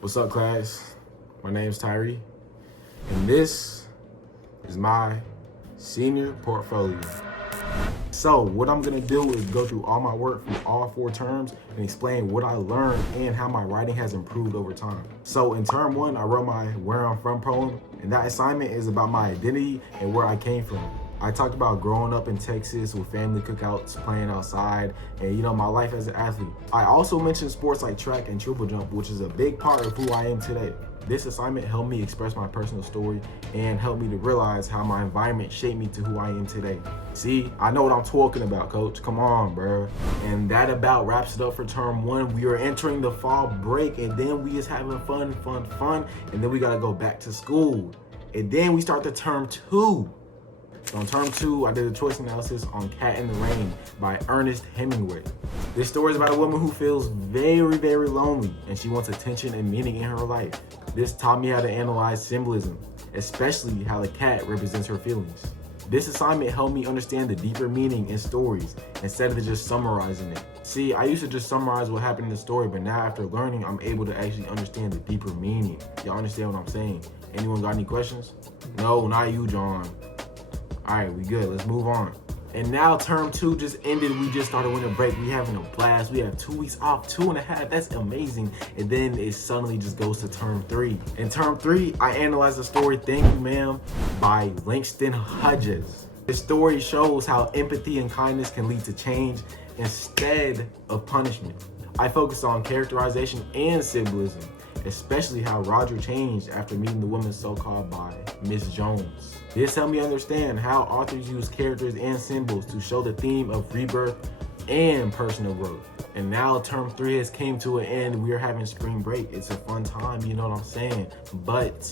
What's up, class? My name's Tyree, and this is my senior portfolio. So what I'm gonna do is go through all my work from all 4 terms and explain what I learned and how my writing has improved over time. So in term 1, I wrote my Where I'm From poem, and that assignment is about my identity and where I came from. I talked about growing up in Texas with family cookouts, playing outside, and my life as an athlete. I also mentioned sports like track and triple jump, which is a big part of who I am today. This assignment helped me express my personal story and helped me to realize how my environment shaped me to who I am today. See, I know what I'm talking about, coach. Come on, bro. And that about wraps it up for term 1. We are entering the fall break, and then we is having fun, and then we gotta go back to school. And then we start the term 2. So on term 2, I did a choice analysis on Cat in the Rain by Ernest Hemingway. This story is about a woman who feels very, very lonely, and she wants attention and meaning in her life. This taught me how to analyze symbolism, especially how the cat represents her feelings. This assignment helped me understand the deeper meaning in stories instead of just summarizing it. See, I used to just summarize what happened in the story, but now after learning, I'm able to actually understand the deeper meaning. Y'all understand what I'm saying? Anyone got any questions? No, not you, John. All right, we good. Let's move on. And now term 2 just ended. We just started winter break. We having a blast. We have 2 weeks off, 2.5. That's amazing. And then it suddenly just goes to term 3. In term 3, I analyzed the story Thank You Ma'am by Langston Hughes. This story shows how empathy and kindness can lead to change instead of punishment. I focused on characterization and symbolism, especially how Roger changed after meeting the woman so-called by Miss Jones. This helped me understand how authors use characters and symbols to show the theme of rebirth and personal growth. And now term 3 has came to an end. We are having spring break. It's a fun time, you know what I'm saying? But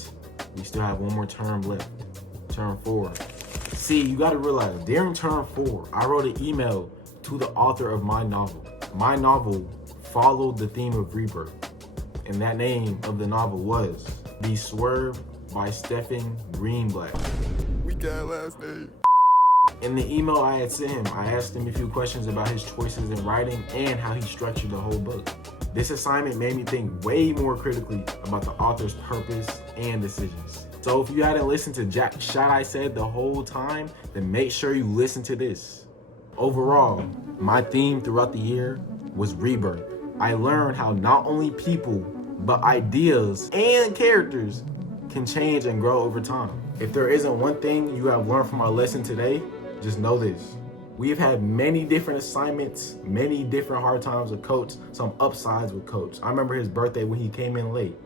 we still have one more term left, term 4. See, you gotta realize, during term 4, I wrote an email to the author of my novel. My novel followed the theme of rebirth, and that name of the novel was Be Swerved by Stephen Greenblatt. We got last name. In the email I had sent him, I asked him a few questions about his choices in writing and how he structured the whole book. This assignment made me think way more critically about the author's purpose and decisions. So if you hadn't listened to Jack Shot I Said the whole time, then make sure you listen to this. Overall, my theme throughout the year was rebirth. I learned how not only people, but ideas and characters can change and grow over time. If there isn't one thing you have learned from our lesson today, just know this. We have had many different assignments, many different hard times with Coach, some upsides with Coach. I remember his birthday when he came in late.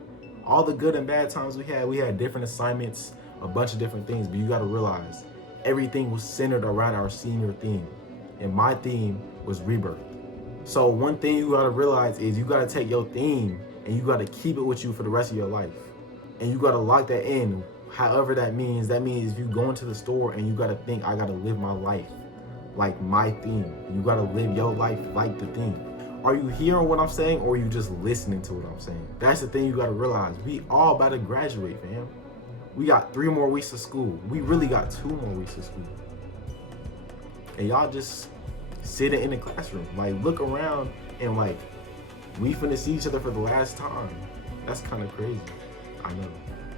All the good and bad times we had different assignments, a bunch of different things, but you gotta realize, everything was centered around our senior theme. And my theme was rebirth. So one thing you gotta realize is you gotta take your theme and you gotta keep it with you for the rest of your life. And you gotta lock that in, however that means. That means if you go into the store and you gotta think, I gotta live my life like my theme. You gotta live your life like the theme. Are you hearing what I'm saying, or are you just listening to what I'm saying? That's the thing you gotta realize. We all about to graduate, fam. We got 3 more weeks of school. We really got 2 more weeks of school. And y'all just sitting in the classroom, like look around and like, we finna see each other for the last time. That's kind of crazy. I know.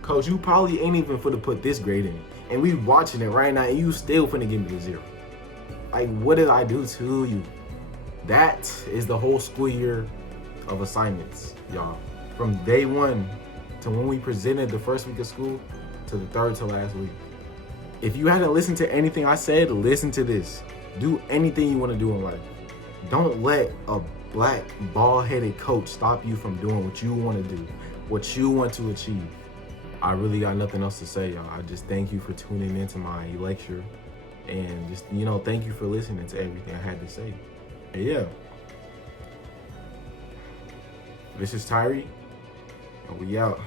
Coach, you probably ain't even finna put this grade in. And we watching it right now and you still finna give me a 0. Like, what did I do to you? That is the whole school year of assignments, y'all. From day 1 to when we presented the first week of school to the 3rd to last week. If you hadn't listened to anything I said, listen to this. Do anything you wanna do in life. Don't let a black, bald-headed coach stop you from doing what you wanna do, what you want to achieve. I really got nothing else to say, y'all. I just thank you for tuning into my lecture, and just, thank you for listening to everything I had to say. And yeah. This is Tyree, and we out.